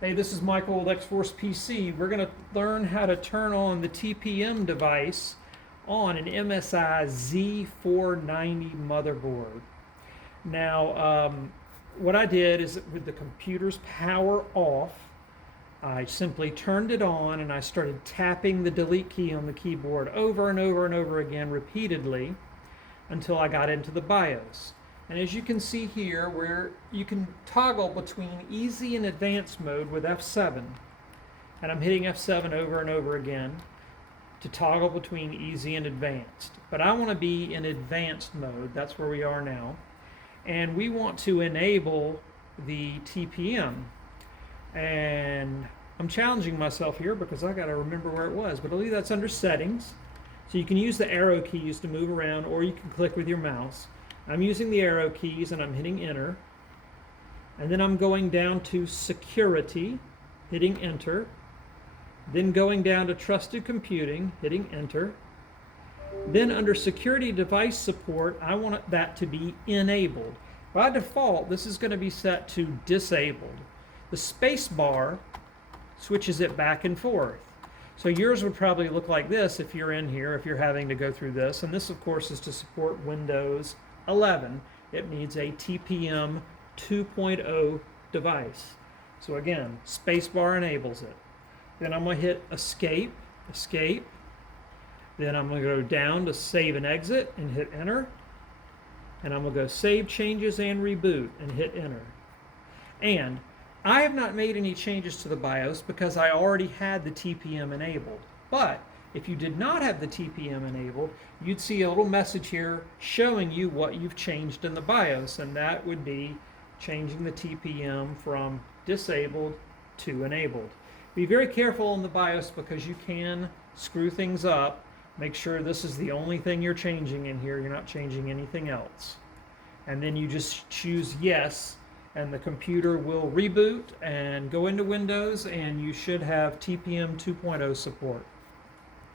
Hey, this is Michael with X-Force PC. We're going to learn how to turn on the TPM device on an MSI Z490 motherboard. Now, what I did is with the computer's power off, I simply turned it on and I started tapping the delete key on the keyboard over and over and over again repeatedly until I got into the BIOS. And as you can see here, where you can toggle between easy and advanced mode with F7. And I'm hitting F7 over and over again to toggle between easy and advanced. But I want to be in advanced mode. That's where we are now. And we want to enable the TPM. And I'm challenging myself here because I got to remember where it was. But I believe that's under settings. So you can use the arrow keys to move around, or you can click with your mouse. I'm using the arrow keys and I'm hitting enter. And then I'm going down to security, hitting enter. Then going down to trusted computing, hitting enter. Then under security device support, I want that to be enabled. By default, this is going to be set to disabled. The space bar switches it back and forth. So yours would probably look like this if you're in here, if you're having to go through this. And this, of course, is to support Windows 11. It needs a TPM 2.0 device. So again, spacebar enables it. Then I'm going to hit escape, escape. Then I'm going to go down to save and exit and hit enter. And I'm going to go save changes and reboot and hit enter. And I have not made any changes to the BIOS because I already had the TPM enabled. But if you did not have the TPM enabled, you'd see a little message here showing you what you've changed in the BIOS, and that would be changing the TPM from disabled to enabled. Be very careful in the BIOS because you can screw things up. Make sure this is the only thing you're changing in here. You're not changing anything else. And then you just choose yes, and the computer will reboot and go into Windows, and you should have TPM 2.0 support.